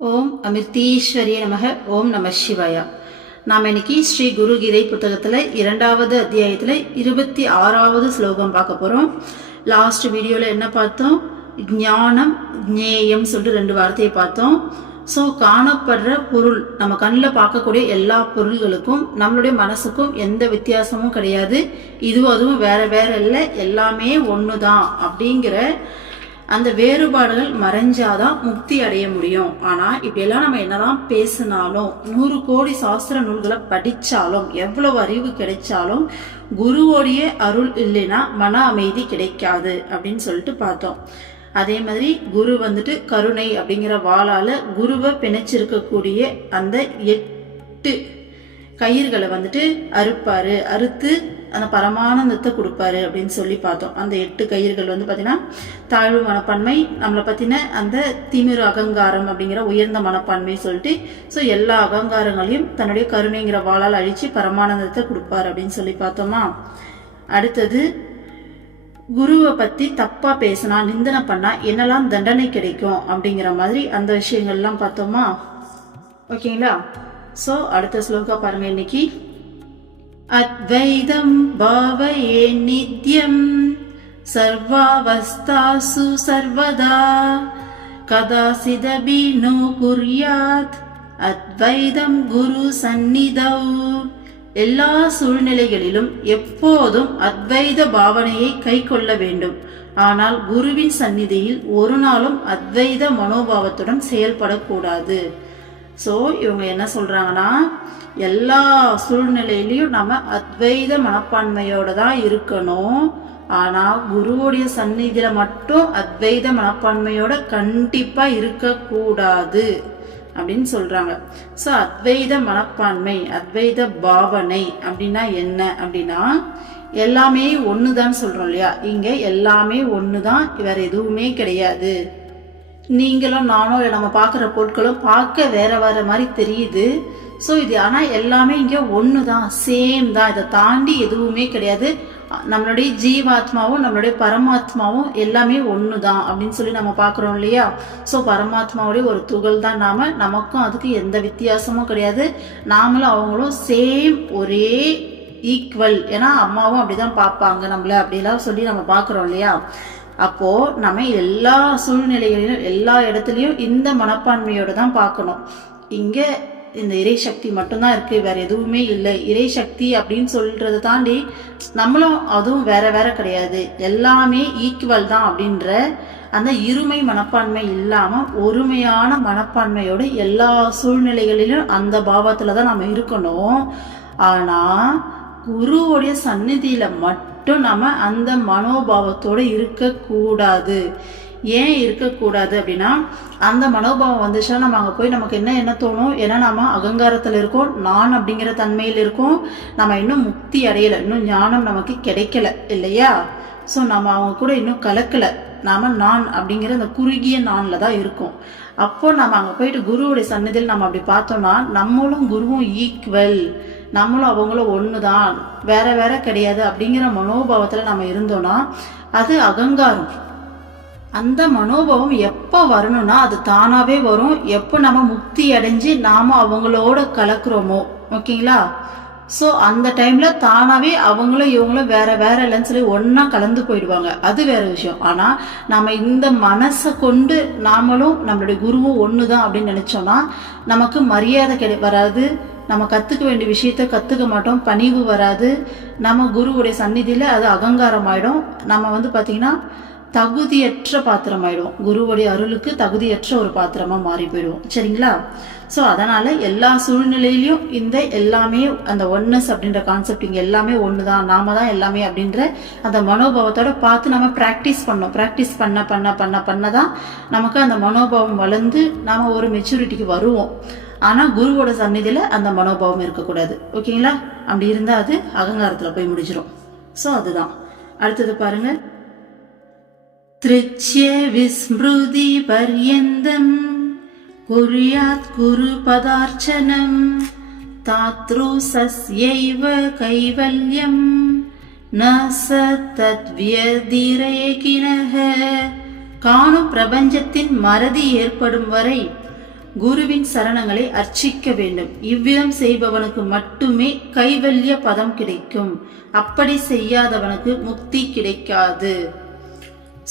ஓம் அமிர்தீஸ்வரிய நமக. ஓம் நம சிவாயா. நாம் இன்னைக்கு ஸ்ரீ குரு கீதை புத்தகத்தில் 2வது அத்தியாயத்தில் 26வது ஸ்லோகம் பார்க்க போகிறோம். லாஸ்ட் வீடியோவில் என்ன பார்த்தோம்? ஞானம், ஞேயம் சொல்லிட்டு 2 வார்த்தையை பார்த்தோம். ஸோ காணப்படுற பொருள், நம்ம கண்ணில் பார்க்கக்கூடிய எல்லா பொருள்களுக்கும் நம்மளுடைய மனசுக்கும் எந்த வித்தியாசமும் கிடையாது. அதுவும் வேற வேற இல்லை, எல்லாமே ஒன்று தான் அப்படிங்கிற அந்த வேறுபாடுகள் மறைஞ்சாதான் முக்தி அடைய முடியும். ஆனா இப்படியெல்லாம் நம்ம என்னதான் பேசினாலும், 100 கோடி சாஸ்திர நூல்களை படிச்சாலும், எவ்வளவு அறிவு கிடைச்சாலும் குருவோடைய அருள் இல்லைன்னா மன அமைதி கிடைக்காது அப்படின்னு சொல்லிட்டு பார்த்தோம். அதே மாதிரி குரு கருணை அப்படிங்கிற வாளால குருவை பிணைச்சிருக்கக்கூடிய அந்த 8 கயிறுகளை அறுப்பாரு, அறுத்து அந்த பரமானந்தத்தை கொடுப்பாரு அப்படின்னு சொல்லி பார்த்தோம். அந்த 8 கயிறுகள் பார்த்தீங்கன்னா தாழ்வு மனப்பான்மை, நம்மளை பற்றின அந்த திமிரு அகங்காரம் அப்படிங்கிற உயர்ந்த மனப்பான்மை சொல்லிட்டு, ஸோ எல்லா அகங்காரங்களையும் தன்னுடைய கருணைங்கிற வாளால் அழித்து பரமானந்தத்தை கொடுப்பாரு அப்படின்னு சொல்லி பார்த்தோமா. அடுத்தது, குருவை பற்றி தப்பாக பேசினா, நிந்தனை பண்ணால் என்னெல்லாம் தண்டனை கிடைக்கும் அப்படிங்கிற மாதிரி அந்த விஷயங்கள்லாம் பார்த்தோமா. ஓகேங்களா? ஸோ அடுத்த ஸ்லோகா பாருங்க. இன்னைக்கு அத்வைதம் பாவயே நித்யம் சர்வாவஸ்தாசு சர்வதா கதாசிதபி நோ குர்யாத் அத்வைதம் குரு சந்நிதௌ. எல்லா சூழ்நிலைகளிலும் எப்போதும் அத்வைத பாவனையை கை கொள்ள வேண்டும். ஆனால் குருவின் சந்நிதியில் ஒரு நாளும் அத்வைத மனோபாவத்துடன் செயல்படக்கூடாது. ஸோ இவங்க என்ன சொல்றாங்கன்னா, எல்லா சூழ்நிலையிலையும் நம்ம அத்வைத மனப்பான்மையோட தான் இருக்கணும். ஆனா குருவுடைய சந்நிதியில மட்டும் அத்வைத மனப்பான்மையோட கண்டிப்பா இருக்கக்கூடாது அப்படின்னு சொல்றாங்க. ஸோ அத்வைத மனப்பான்மை, அத்வைத பாவனை அப்படின்னா என்ன அப்படின்னா, எல்லாமே ஒண்ணுதான் சொல்றோம் இல்லையா? இங்க எல்லாமே ஒண்ணுதான், வேற எதுவுமே கிடையாது. நீங்களும் நானும் நம்ம பார்க்குற பொருட்களும் பார்க்க வேற வேற மாதிரி தெரியுது. ஸோ இது ஆனால் எல்லாமே இங்கே ஒன்று தான், சேம் தான். இதை தாண்டி எதுவுமே கிடையாது. நம்மளுடைய ஜீவாத்மாவும் நம்மளுடைய பரமாத்மாவும் எல்லாமே ஒன்று தான் அப்படின்னு சொல்லி நம்ம பார்க்குறோம் இல்லையா? ஸோ பரமாத்மாவுடைய ஒரு துகள் தான் நாம, நமக்கும் அதுக்கு எந்த வித்தியாசமும் கிடையாது. நாமளும் அவங்களும் சேம், ஒரே ஈக்குவல். ஏன்னா அம்மாவும் அப்படிதான் பார்ப்பாங்க நம்மள, அப்படிலாம் சொல்லி நம்ம பார்க்குறோம் இல்லையா? அப்போ நம்ம எல்லா சூழ்நிலைகளிலும் எல்லா இடத்துலையும் இந்த மனப்பான்மையோட தான் பார்க்கணும். இங்க இந்த இறை சக்தி மட்டும்தான் இருக்கு, வேற எதுவுமே இல்லை. இறை சக்தி அப்படின்னு சொல்றதை தாண்டி நம்மளும் அதுவும் வேற வேற கிடையாது, எல்லாமே ஈக்குவல் தான் அப்படின்ற அந்த இருமை மனப்பான்மை இல்லாம ஒருமையான மனப்பான்மையோட எல்லா சூழ்நிலைகளிலும் அந்த பாவத்துல தான் நம்ம இருக்கணும். ஆனா குருவுடைய சந்நிதியில மட்டும் நம்ம அந்த மனோபாவத்தோட இருக்கக்கூடாது. ஏன் இருக்கக்கூடாது அப்படின்னா, அந்த மனோபாவம் வந்துச்சுன்னா நம்ம அங்கே போய் நமக்கு என்ன தோணும்? ஏன்னா நம்ம அகங்காரத்தில் இருக்கோம், நான் அப்படிங்கிற தன்மையில் இருக்கோம், நம்ம இன்னும் முக்தி அடையலை, இன்னும் ஞானம் நமக்கு கிடைக்கல இல்லையா? ஸோ நம்ம அவங்க கூட இன்னும் கலக்கலை, நாம நான் அப்படிங்கிற அந்த குறுகிய நான்ல தான் இருக்கும். அப்போ நம்ம அங்கே போயிட்டு குருவுடைய சந்நிதியில் நம்ம அப்படி பார்த்தோம்னா, நம்மளும் குருவும் ஈக்குவல், நம்மளும் அவங்களும் ஒன்று தான், வேற வேற கிடையாது அப்படிங்கிற மனோபாவத்தில் நம்ம இருந்தோம்னா அது அகங்காரம். அந்த மனோபாவம் எப்போ வரணும்னா அது தானாவே வரும், எப்போ நம்ம முக்தி அடைஞ்சு நாம அவங்களோட கலக்குறோமோ. ஓகேங்களா? ஸோ அந்த டைம்ல தானாவே அவங்களும் இவங்களும் வேற வேற இல்லைன்னு சொல்லி ஒன்னா கலந்து போயிடுவாங்க, அது வேற விஷயம். ஆனா நம்ம இந்த மனசை கொண்டு நாமளும் நம்மளுடைய குருவும் ஒண்ணுதான் அப்படின்னு நினைச்சோம்னா நமக்கு மரியாதை வராது, நம்ம கத்துக்க வேண்டிய விஷயத்த கத்துக்க மாட்டோம், பணிவு வராது. நம்ம குருவுடைய சந்நிதியில அது அகங்காரம் ஆயிடும். நம்ம பாத்தீங்கன்னா தகுதியற்ற பாத்திரம் ஆயிடும், குருவுடைய அருளுக்கு தகுதியற்ற ஒரு பாத்திரமா மாறி போயிடுவோம். சரிங்களா? ஸோ அதனால எல்லா சூழ்நிலையிலையும் இந்த எல்லாமே அந்த ஒன்னஸ் அப்படின்ற கான்செப்ட், இங்க எல்லாமே ஒண்ணுதான், நாம தான் எல்லாமே அப்படின்ற அந்த மனோபாவத்தோட பார்த்து நம்ம பிராக்டிஸ் பண்ணோம். பிராக்டிஸ் பண்ண பண்ண பண்ண பண்ணதான் நமக்கு அந்த மனோபாவம் வளர்ந்து நாம ஒரு மெச்சூரிட்டிக்கு வருவோம். ஆனா குருவோட சந்நிதியில அந்த மனோபாவம் இருக்கக்கூடாது. ஓகேங்களா? அப்படி இருந்தா அது அகங்காரத்துல போய் முடிச்சிடும். ஸோ அதுதான். அடுத்தது பாருங்க. த்ரிச்ய விஸ்மிருதி பர்யந்தம் குர்யாத் குரு பதார்ச்சனம் தாத்ரு சஸ்யைவ கைவல்யம் ந ச தத்வ்யதிரேகினஹ. காணும் பிரபஞ்சத்தின் மறதி ஏற்படும் வரை குருவின் சரணங்களை அர்ச்சிக்க வேண்டும். இவ்விதம் செய்பவனுக்கு மட்டுமே கைவல்ய பதம் கிடைக்கும். அப்படி செய்யாதவனுக்கு முக்தி கிடைக்காது.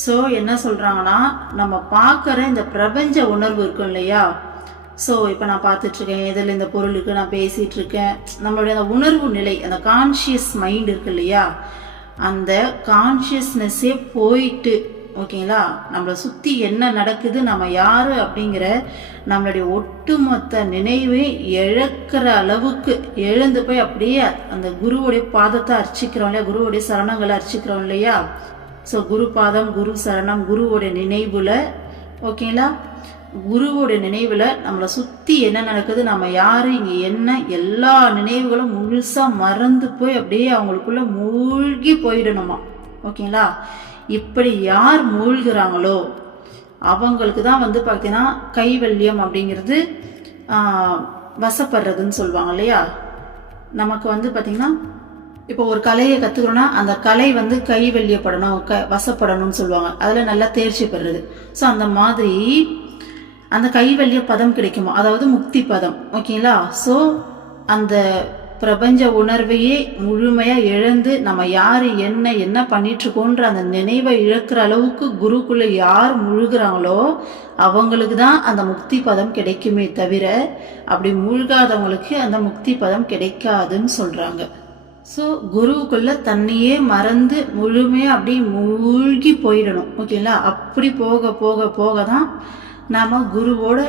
ஸோ என்ன சொல்றாங்கன்னா, நம்ம பார்க்குற இந்த பிரபஞ்ச உணர்வு இருக்கும் இல்லையா, ஸோ இப்போ நான் பார்த்துட்டு இருக்கேன், இதில் இந்த பொருளுக்கு நான் பேசிட்டு இருக்கேன், நம்மளுடைய அந்த உணர்வு நிலை, அந்த கான்ஷியஸ் மைண்ட் இருக்கு இல்லையா, அந்த கான்ஷியஸ்னஸ்ஸே போயிட்டு, ஓகேங்களா, நம்மளை சுற்றி என்ன நடக்குது, நம்ம யாரு அப்படிங்கிற நம்மளுடைய ஒட்டுமொத்த நினைவை இழக்கிற அளவுக்கு எழுந்து போய் அப்படியே அந்த குருவுடைய பாதத்தை அர்ச்சிக்கிறோம் இல்லையா, குருவுடைய சரணங்களை அர்ச்சிக்கிறோம் இல்லையா. ஸோ குரு பாதம், குரு சரணம், குருவோடைய நினைவுல, ஓகேங்களா, குருவோடைய நினைவுல நம்மளை சுற்றி என்ன நடக்குது, நம்ம யாரு, இங்கே என்ன, எல்லா நினைவுகளும் முழுசாக மறந்து போய் அப்படியே அவங்களுக்குள்ள மூழ்கி போயிடணுமா. ஓகேங்களா, இப்படி யார் மூழ்கிறாங்களோ அவங்களுக்கு தான் பார்த்தீங்கன்னா கைவல்யம் அப்படிங்கிறது வசப்படுறதுன்னு சொல்லுவாங்க இல்லையா. நமக்கு பார்த்தீங்கன்னா இப்போ ஒரு கலையை கற்றுக்கிறோன்னா அந்த கலை கைவல்யப்படணும், வசப்படணும்னு சொல்லுவாங்க, அதில் நல்லா தேர்ச்சி பெறுறது. ஸோ அந்த மாதிரி அந்த கைவல்ய பதம் கிடைக்குமா, அதாவது முக்தி பதம். ஓகேங்களா, ஸோ அந்த பிரபஞ்ச உணர்வையே முழுமையா இழந்து நம்ம யாரு என்ன பண்ணிட்டு இருக்கோன்ற அந்த நினைவை இழக்கிற அளவுக்கு குருக்குள்ள யார் முழுகிறாங்களோ அவங்களுக்கு தான் அந்த முக்தி பதம் கிடைக்குமே தவிர அப்படி மூழ்காதவங்களுக்கு அந்த முக்தி பதம் கிடைக்காதுன்னு சொல்றாங்க. ஸோ குருவுக்குள்ள தன்னையே மறந்து முழுமையா அப்படி மூழ்கி போயிடணும். ஓகேங்களா, அப்படி போக போக போக தான் நாம குருவோட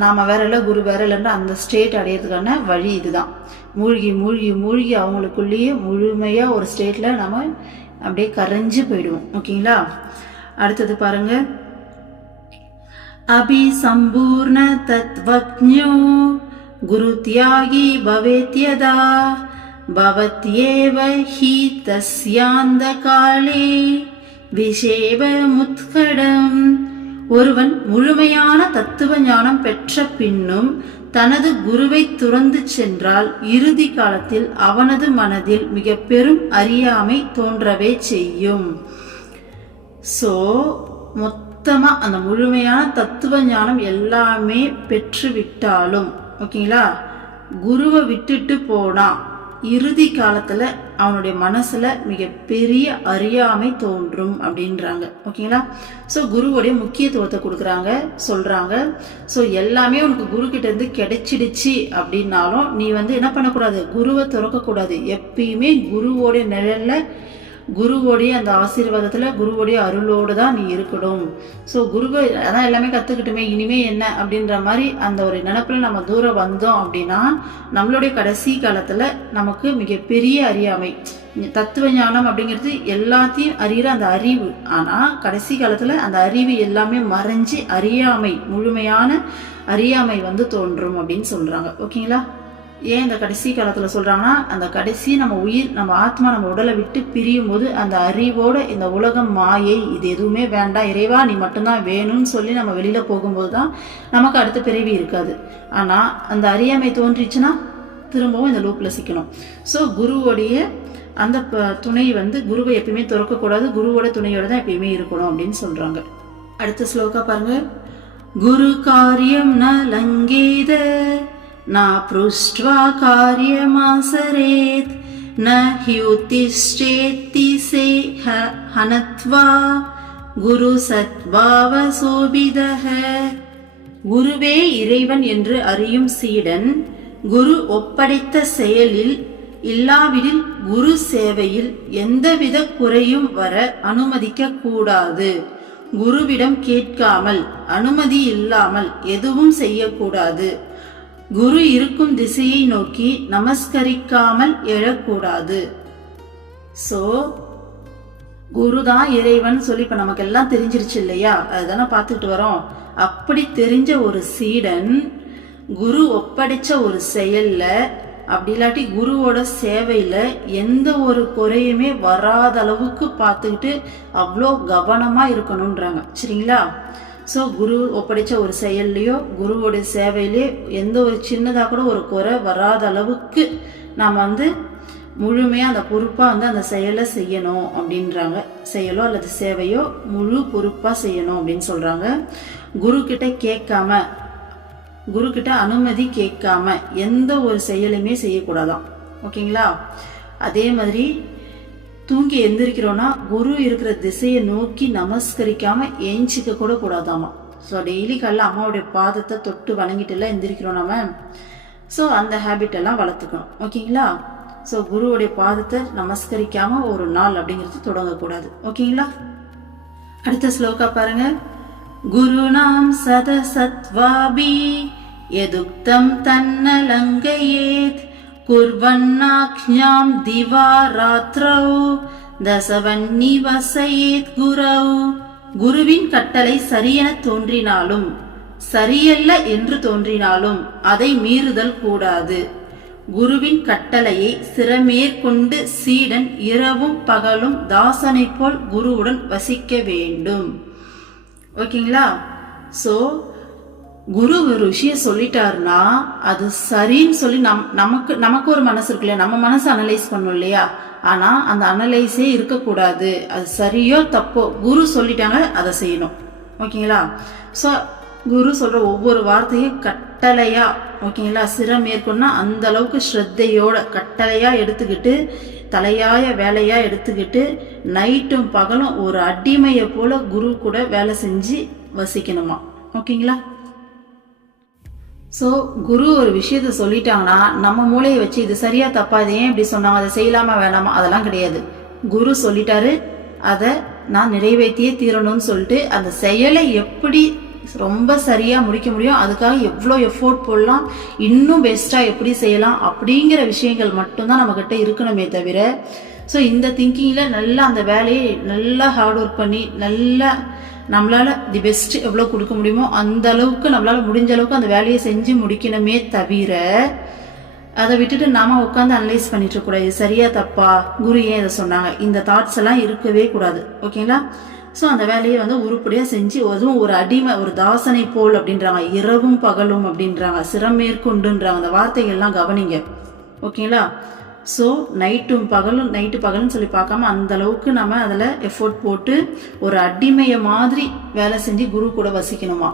நாம வேற இல்லை, குரு வேற இல்லைன்ற அந்த ஸ்டேட் அடையிறதுக்கான வழி இதுதான். மூழ்கி மூழ்கி மூழ்கி அவங்களுக்குள்ளேயே முழுமையா ஒரு ஸ்டேட்ல நாம அப்படியே கரைஞ்சு போயிடுவோம். ஓகேங்களா, அடுத்தது பாருங்க. அபி சம்பூர்ண தத்வஜ்ஞோ குரு தியாகி பவேத்யதா பவத்யேவ ஹி தஸ்யாந்த காலே விஷேவ முத்கடம். ஒருவன் முழுமையான தத்துவ ஞானம் பெற்ற பின்னும் தனது குருவை துறந்து சென்றால் இறுதி காலத்தில் அவனது மனதில் மிக பெரும் அறியாமை தோன்றவே செய்யும். ஸோ மொத்தமா அந்த முழுமையான தத்துவ ஞானம் எல்லாமே பெற்று விட்டாலும், ஓகேங்களா, குருவை விட்டுட்டு போனா இறுதி காலத்துல அவனுடைய மனசுல மிக பெரிய அறியாமை தோன்றும் அப்படின்றாங்க. ஓகேங்களா, ஸோ குருவுடைய முக்கியத்துவத்தை கொடுக்குறாங்க, சொல்றாங்க. ஸோ எல்லாமே உனக்கு குரு கிட்ட இருந்து கிடைச்சிடுச்சு அப்படின்னாலும் நீ என்ன பண்ணக்கூடாது, குருவை துறக்கக்கூடாது. எப்பயுமே குருவோடைய நிழல்ல, குருவோடைய அந்த ஆசீர்வாதத்துல, குருவோடைய அருளோடு தான் நீ இருக்கணும். ஸோ குருவை அதான் எல்லாமே கத்துக்கிட்டுமே, இனிமே என்ன அப்படின்ற மாதிரி அந்த ஒரு நினைப்புல நம்ம தூரம் வந்தோம் அப்படின்னா நம்மளுடைய கடைசி காலத்துல நமக்கு மிகப்பெரிய அறியாமை, தத்துவ ஞானம் அப்படிங்கிறது எல்லாத்தையும் அறிகிற அந்த அறிவு, ஆனா கடைசி காலத்துல அந்த அறிவு எல்லாமே மறைஞ்சு அறியாமை, முழுமையான அறியாமை தோன்றும் அப்படின்னு சொல்றாங்க. ஓகேங்களா, ஏன் இந்த கடைசி காலத்துல சொல்றாங்கன்னா, அந்த கடைசி நம்ம உயிர், நம்ம ஆத்மா நம்ம உடலை விட்டு பிரியும் போது அந்த அறிவோட இந்த உலகம் மாயை இது எதுவுமே வேண்டாம், இறைவா நீ மட்டும்தான் வேணும்னு சொல்லி நம்ம வெளியில போகும்போது தான் நமக்கு அடுத்த பிறவி இருக்காது. ஆனா அந்த அறியாமை தோன்றிச்சுன்னா திரும்பவும் இந்த லூப்ல சிக்கணும். ஸோ குருவோடைய அந்த துணை குருவை எப்பயுமே துறக்கக்கூடாது, குருவோட துணையோட தான் எப்பயுமே இருக்கணும் அப்படின்னு சொல்றாங்க. அடுத்த ஸ்லோகா பாருங்க. குரு காரியம் ந லங்கேத ந ப்ருஷ்ட்வா காரியமாசரேத் ந ஹ்யுதிஷ்டேத்தி சே ஹனத்வா குரு சத்பாவ சோபிதஹ. குருவே இறைவன் என்று அறியும் சீடன் குரு ஒப்படைத்த செயலில் இல்லாவிடில் குரு சேவையில் எந்தவித குறையும் வர அனுமதிக்க கூடாது. குருவிடம் கேட்காமல், அனுமதி இல்லாமல் எதுவும் செய்யக்கூடாது. குரு இருக்கும் திசையை நோக்கி நமஸ்கரிக்காமல் எழக்கூடாது. சோ குருதான் இறைவன் சொல்லி இப்ப நமக்கு எல்லாம் தெரிஞ்சிருச்சு இல்லையா, அதுதானே பார்த்துட்டு வரோம். அப்படி தெரிஞ்ச ஒரு சீடன் குரு ஒப்படைச்ச ஒரு செயல்ல, அப்படி இல்லாட்டி குருவோட சேவையில எந்த ஒரு குறையுமே வராத அளவுக்கு பார்த்துக்கிட்டு அவ்வளோ கவனமா இருக்கணும்ன்றாங்க. சரிங்களா, ஸோ குரு ஒப்படைச்ச ஒரு செயல்லையோ குருவோட சேவையிலேயோ எந்த ஒரு சின்னதாக கூட ஒரு குறை வராத அளவுக்கு நாம் முழுமையாக அந்த பொறுப்பாக அந்த செயலை செய்யணும் அப்படின்றாங்க. செயலோ அல்லது சேவையோ முழு பொறுப்பாக செய்யணும் அப்படின்னு சொல்கிறாங்க. குரு கிட்ட கேட்காம குரு கிட்ட அனுமதி கேட்காம எந்த ஒரு செயலுமே செய்யக்கூடாதாம். ஓகேங்களா? அதே மாதிரி தூங்கி எந்திரிக்கிறோன்னா குரு இருக்கிற திசையை நோக்கி நமஸ்கரிக்காம ஏஞ்சிக்க கூட கூடாதாமா. ஸோ டெய்லி காலைல அம்மாவுடைய பாதத்தை தொட்டு வணங்கிட்டு எல்லாம் எந்திரிக்கிறோம் நம்ம. ஸோ அந்த ஹேபிட் எல்லாம் வளர்த்துக்கணும். ஓகேங்களா? ஸோ குருவுடைய பாதத்தை நமஸ்கரிக்காம ஒரு நாள் அப்படிங்கிறது தொடங்கக்கூடாது. ஓகேங்களா? அடுத்த ஸ்லோகா பாருங்க. குருநாம் சதசத்வாபி யதுக்தம் தன்னலங்கயேத் குர்வன்னாக்ஞாம் திவா ராத்ரௌ தசவன்னிவசயேத் குரௌ. குருவின் கட்டளை சரியென தோன்றினாலும் சரியல்ல என்று தோன்றினாலும் அதை மீறுதல் கூடாது. குருவின் கட்டளையை சிறமேற்கொண்டு சீடன் இரவும் பகலும் தாசனை போல் குருவுடன் வசிக்க வேண்டும். ஓகேங்களா? ஸோ குரு ஒரு விஷயம் சொல்லிட்டாருன்னா அது சரின்னு சொல்லி நமக்கு ஒரு மனசு இருக்கு இல்லையா, நம்ம மனசை அனலைஸ் பண்ணும் இல்லையா. ஆனா அந்த அனலைஸே இருக்கக்கூடாது. அது சரியோ தப்போ குரு சொல்லிட்டாங்க அதை செய்யணும். ஓகேங்களா? ஸோ குரு சொல்ற ஒவ்வொரு வார்த்தையும் கட்டளையா, ஓகேங்களா, சிரம் மேற்கொண்டா அந்த அளவுக்கு ஸ்ரத்தையோட கட்டளையா எடுத்துக்கிட்டு தலையாய வேலையா எடுத்துக்கிட்டு நைட்டும் பகலும் ஒரு அடிமையை போல குரு கூட வேலை செஞ்சு வசிக்கணுமா. ஓகேங்களா? ஸோ குரு ஒரு விஷயத்த சொல்லிட்டாங்கன்னா நம்ம மூளையை வச்சு இது சரியா தப்பா, இது ஏன் இப்படி சொன்னாங்க, அதை செய்யலாமா வேணாமா, அதெல்லாம் கிடையாது. குரு சொல்லிட்டாரு, அதை நான் நிறைவேற்றியே தீரணும்னு சொல்லிட்டு அந்த செயலை எப்படி ரொம்ப சரியா முடிக்க முடியும், அதுக்காக எவ்வளோ எஃபோர்ட் போடலாம், இன்னும் பெஸ்டா எப்படி செய்யலாம் அப்படிங்கிற விஷயங்கள் மட்டும்தான் நம்ம கிட்ட இருக்கணுமே தவிர, ஸோ இந்த திங்கிங்ல நல்லா அந்த வேலையை நல்லா ஹார்ட் ஒர்க் பண்ணி நல்லா நம்மளால தி பெஸ்ட் எவ்வளோ கொடுக்க முடியுமோ அந்த அளவுக்கு நம்மளால முடிஞ்ச அளவுக்கு அந்த வேலையை செஞ்சு முடிக்கணுமே தவிர அதை விட்டுட்டு நாம உட்காந்து அனலைஸ் பண்ணிட்டு இருக்கக்கூடாது. சரியா தப்பா, குரு ஏன் இதை சொன்னாங்க, இந்த தாட்ஸ் எல்லாம் இருக்கவே கூடாது. ஓகேங்களா? ஸோ அந்த வேலையை உருப்படியா செஞ்சு, அதுவும் ஒரு அடிமை ஒரு தாசனை போல் அப்படின்றாங்க, இரவும் பகலும் அப்படின்றாங்க, சிறமேற்கொண்டுன்றாங்க. அந்த வார்த்தைகள்லாம் கவனிங்க. ஓகேங்களா? ஸோ நைட்டு பகலும் சொல்லி பார்க்காம அந்த அளவுக்கு நம்ம அதில் எஃபோர்ட் போட்டு ஒரு அடிமையை மாதிரி வேலை செஞ்சு குரு கூட வசிக்கணுமா.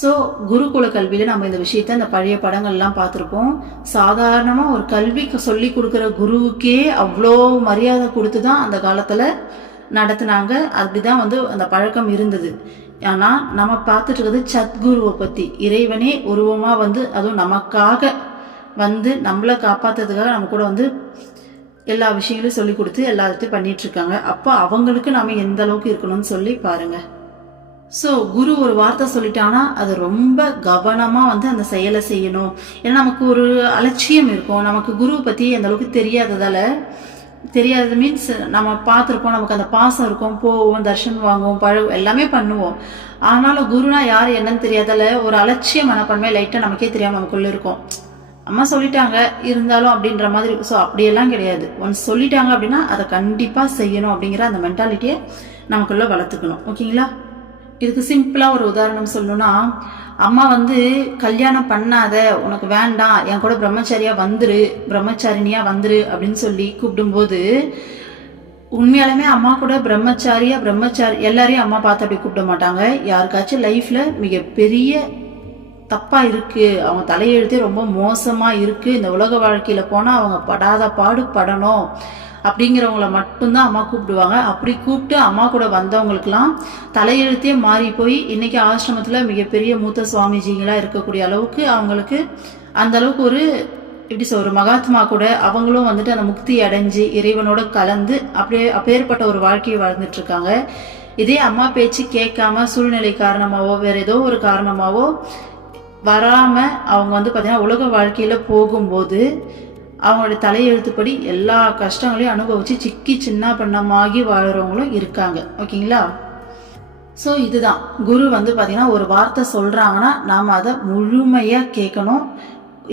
ஸோ குருகுல கல்வியில் நம்ம இந்த விஷயத்த இந்த பழைய படங்கள்லாம் பார்த்துருப்போம். சாதாரணமாக ஒரு கல்வி சொல்லி கொடுக்குற குருவுக்கே அவ்வளோ மரியாதை கொடுத்து தான் அந்த காலத்தில் நடத்துனாங்க. அப்படிதான் அந்த பழக்கம் இருந்தது. ஆனால் நம்ம பார்த்துட்டு இருக்கிறது சத்குருவை பற்றி, இறைவனே உருவமாக அதுவும் நமக்காக நம்மளை காப்பாற்றுறதுக்காக நம்ம கூட எல்லா விஷயங்களையும் சொல்லி கொடுத்து எல்லாத்தையும் பண்ணிட்டு இருக்காங்க. அப்போ அவங்களுக்கு நாம எந்த அளவுக்கு இருக்கணும்னு சொல்லி பாருங்க. ஸோ குரு ஒரு வார்த்தை சொல்லிட்டாங்கன்னா அது ரொம்ப கவனமா அந்த செயலை செய்யணும். ஏன்னா நமக்கு ஒரு அலட்சியம் இருக்கும், நமக்கு குருவை பத்தி அந்த அளவுக்கு தெரியாதது மீன்ஸ் நம்ம பார்த்துருப்போம், நமக்கு அந்த பாசம் இருக்கும், போவோம், தர்ஷனம் வாங்குவோம், எல்லாமே பண்ணுவோம். ஆனாலும் குருனா யார் என்னன்னு தெரியாதால ஒரு அலட்சிய மனப்பான்மை லைட்டா நமக்கே தெரியாம நமக்குள்ள இருக்கும். அம்மா சொல்லிட்டாங்க இருந்தாலும் அப்படின்ற மாதிரி. ஸோ அப்படியெல்லாம் கிடையாது. ஒன்ஸ் சொல்லிட்டாங்க அப்படின்னா அதை கண்டிப்பா செய்யணும் அப்படிங்கிற அந்த மென்டாலிட்டியை நமக்குள்ள வளர்த்துக்கணும். ஓகேங்களா? இதுக்கு சிம்பிளா ஒரு உதாரணம் சொல்லணும்னா, அம்மா கல்யாணம் பண்ணாத, உனக்கு வேண்டாம், என் கூட பிரம்மச்சாரினியா வந்துரு அப்படின்னு சொல்லி கூப்பிடும்போது உண்மையாலுமே அம்மா கூட பிரம்மச்சாரி எல்லாரையும் அம்மா பார்த்து அப்படி கூப்பிட மாட்டாங்க. யாருக்காச்சும் லைஃப்ல மிகப்பெரிய தப்பா இருக்கு, அவங்க தலையெழுத்தே ரொம்ப மோசமா இருக்கு, இந்த உலக வாழ்க்கையில போனா அவங்க படாத பாடு படணும் அப்படிங்கிறவங்கள மட்டும்தான் அம்மா கூப்பிடுவாங்க. அப்படி கூப்பிட்டு அம்மா கூட வந்தவங்களுக்குலாம் தலையெழுத்தே மாறி போய் இன்னைக்கு ஆசிரமத்துல மிகப்பெரிய மூத்த சுவாமிஜிங்களா இருக்கக்கூடிய அளவுக்கு அவங்களுக்கு அந்த அளவுக்கு ஒரு மகாத்மா கூட அவங்களும் அந்த முக்தி அடைஞ்சு இறைவனோட கலந்து அப்படியே அப்பேற்பட்ட ஒரு வாழ்க்கையை வாழ்ந்துட்டு இருக்காங்க. இதே அம்மா பேச்சு கேட்காம சூழ்நிலை காரணமாவோ வேற ஏதோ ஒரு காரணமாவோ வராம அவங்க பாத்தீங்கன்னா உலக வாழ்க்கையில போகும்போது அவங்களுடைய தலையெழுத்துப்படி எல்லா கஷ்டங்களையும் அனுபவிச்சு சிக்கி சின்ன பண்ணமாகி வாழறவங்களும் இருக்காங்க. ஓகேங்களா? ஸோ இதுதான் குரு பாத்தீங்கன்னா ஒரு வார்த்தை சொல்றாங்கன்னா நாம அதை முழுமையா கேட்கணும்.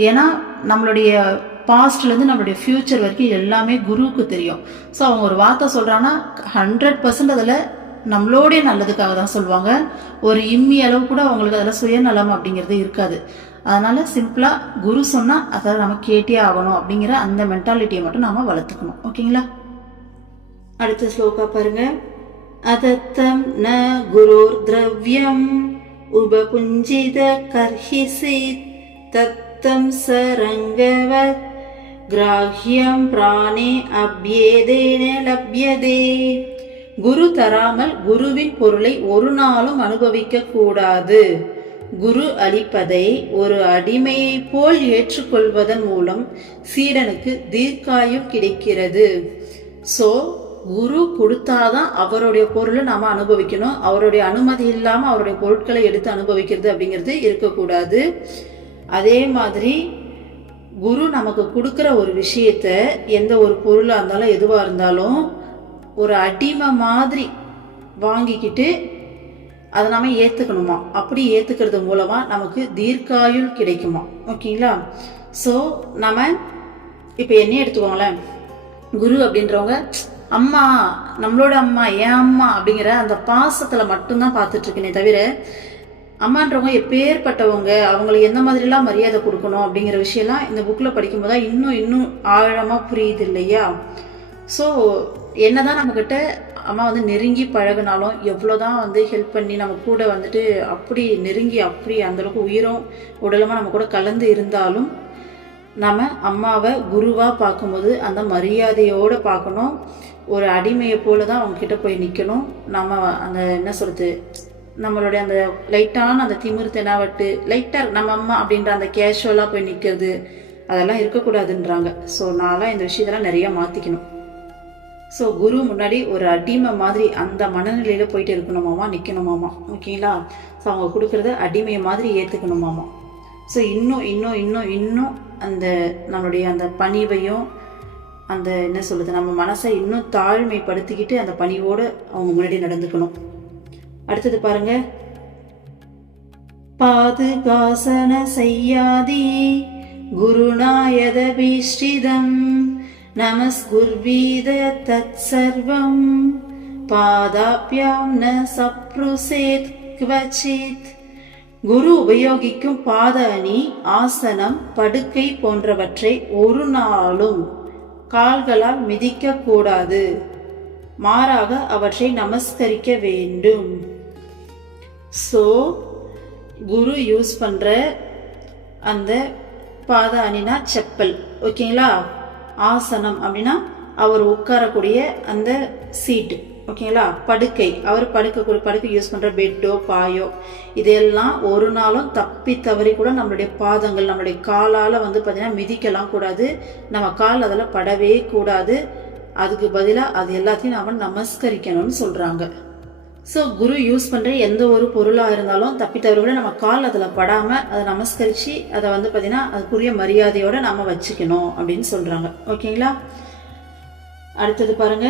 ஏன்னா நம்மளுடைய பாஸ்ட்ல இருந்து நம்மளுடைய ஃபியூச்சர் வரைக்கும் எல்லாமே குருவுக்கு தெரியும். ஸோ அவங்க ஒரு வார்த்தை சொல்றாங்கன்னா 100% அதுல நம்மளோடைய நல்லதுக்காக தான் சொல்லுவாங்க. ஒரு இம்மி அளவு கூட அவங்களுக்கு அதில் சுயநலம் அப்படிங்கிறது இருக்காது. அதனால சிம்பிளா குரு சொன்னா அதை நம்ம கேட்டே ஆகணும் அப்படிங்கிற அந்த மென்டாலிட்டியை மட்டும் நாம வளர்த்துக்கணும். ஓகேங்களா? அடுத்த ஸ்லோகா பாருங்க. அதத்தம் ந குரோர் திரவ்யம் உபபுஞ்சித கர்ஹிசித் தத்தம் சரங்கவத் கிராஹ்யம் பிராணே அப்யேதேன லப்யதே. குரு தராமல் குருவின் பொருளை ஒரு நாளும் அனுபவிக்க கூடாது. குரு அளிப்பதை ஒரு அடிமையை போல் ஏற்றுக்கொள்வதன் மூலம் சீடனுக்கு தீர்க்காயும் கிடைக்கிறது. ஸோ குரு கொடுத்தாதான் அவருடைய பொருளை நாம அனுபவிக்கணும். அவருடைய அனுமதி இல்லாம அவருடைய பொருட்களை எடுத்து அனுபவிக்கிறது அப்படிங்கிறது இருக்கக்கூடாது. அதே மாதிரி குரு நமக்கு கொடுக்குற ஒரு விஷயத்த, எந்த ஒரு பொருளா இருந்தாலும் எதுவா இருந்தாலும் ஒரு அடிமை மாதிரி வாங்கிக்கிட்டு அதை நாம ஏத்துக்கணுமா. அப்படி ஏத்துக்கிறது மூலமா நமக்கு தீர்க்காயுள் கிடைக்குமா. ஓகேங்களா. ஸோ நம்ம இப்ப என்ன எடுத்துக்கோங்களேன், குரு அப்படின்றவங்க அம்மா, நம்மளோட அம்மா, என் அம்மா அப்படிங்கிற அந்த பாசத்துல மட்டும்தான் பார்த்துட்டு இருக்கேனே தவிர, அம்மான்றவங்க எப்பேற்பட்டவங்க, அவங்களுக்கு எந்த மாதிரிலாம் மரியாதை கொடுக்கணும் அப்படிங்கிற விஷயம்லாம் இந்த புக்கில் படிக்கும்போது தான் இன்னும் ஆழமாக புரியுது இல்லையா. ஸோ என்னதான் நம்மக்கிட்ட அம்மா வந்து நெருங்கி பழகினாலும், எவ்வளோதான் வந்து ஹெல்ப் பண்ணி நம்ம கூட வந்துட்டு அப்படி நெருங்கி அப்படி அந்தளவுக்கு உயிரும் உடலுமா நம்ம கூட கலந்து இருந்தாலும், நம்ம அம்மாவை குருவாக பார்க்கும்போது அந்த மரியாதையோடு பார்க்கணும். ஒரு அடிமையை போல தான் அவங்கக்கிட்ட போய் நிற்கணும். நம்ம அந்த என்ன சொல்கிறது, நம்மளுடைய அந்த லைட்டான அந்த திமிரு தெனாவட்டு லைட்டாக நம்ம அம்மா அப்படின்ற அந்த கேஷுவலாக போய் நிற்கிறது, அதெல்லாம் இருக்கக்கூடாதுன்றாங்க. ஸோ நான்லாம் இந்த விஷயத்தெல்லாம் நிறையா மாற்றிக்கணும். ஸோ குரு முன்னாடி ஒரு அடிமை மாதிரி அந்த மனநிலையில் போயிட்டு இருக்கணுமாமா, நிற்கணுமாமா. ஓகேங்களா. ஸோ அவங்க கொடுக்குறத அடிமை மாதிரி ஏற்றுக்கணுமாமா. ஸோ இன்னும் அந்த நம்மளுடைய அந்த பணிவையும் அந்த என்ன சொல்கிறது, நம்ம மனசை இன்னும் தாழ்மைப்படுத்திக்கிட்டு அந்த பணிவோடு அவங்க முன்னாடி நடந்துக்கணும். அடுத்தது பாருங்க, பாதுகாசன செய்யாதி குருநாயத பீஷ்டிதம் நமஸ்குர்வீத தத் சர்வம் பாதாப்யாம் ந சப்ருசேத் க்வசித். குரு உபயோகிக்கும் பாத அணி, ஆசனம், படுக்கை போன்றவற்றை ஒரு நாளும் கால்களால் மிதிக்க கூடாது. மாறாக அவற்றை நமஸ்கரிக்க வேண்டும். ஸோ குரு யூஸ் பண்ற அந்த பாத அணினா செப்பல். ஓகேங்களா. ஆசனம் அப்படின்னா அவர் உட்காரக்கூடிய அந்த சீட்டு. ஓகேங்களா. படுக்கை, அவர் படுக்கை யூஸ் பண்ற பெட்டோ பாயோ, இதெல்லாம் ஒரு நாளும் தப்பி தவறி கூட நம்மளுடைய பாதங்கள், நம்மளுடைய காலால வந்து பார்த்தீங்கன்னா மிதிக்கலாம் கூடாது. நம்ம கால் அதில் படவே கூடாது. அதுக்கு பதிலாக அது எல்லாத்தையும் நாம நமஸ்கரிக்கணும்னு சொல்றாங்க. ஸோ குரு யூஸ் பண்ற எந்த ஒரு பொருளாக இருந்தாலும் தப்பி தவறி கூட நம்ம கால் அதில் படாம அதை நமஸ்கரிச்சு அதை வந்து பார்த்தீங்கன்னா அதுக்குரிய மரியாதையோட நம்ம வச்சுக்கணும் அப்படின்னு சொல்றாங்க. ஓகேங்களா. அடுத்தது பாருங்க,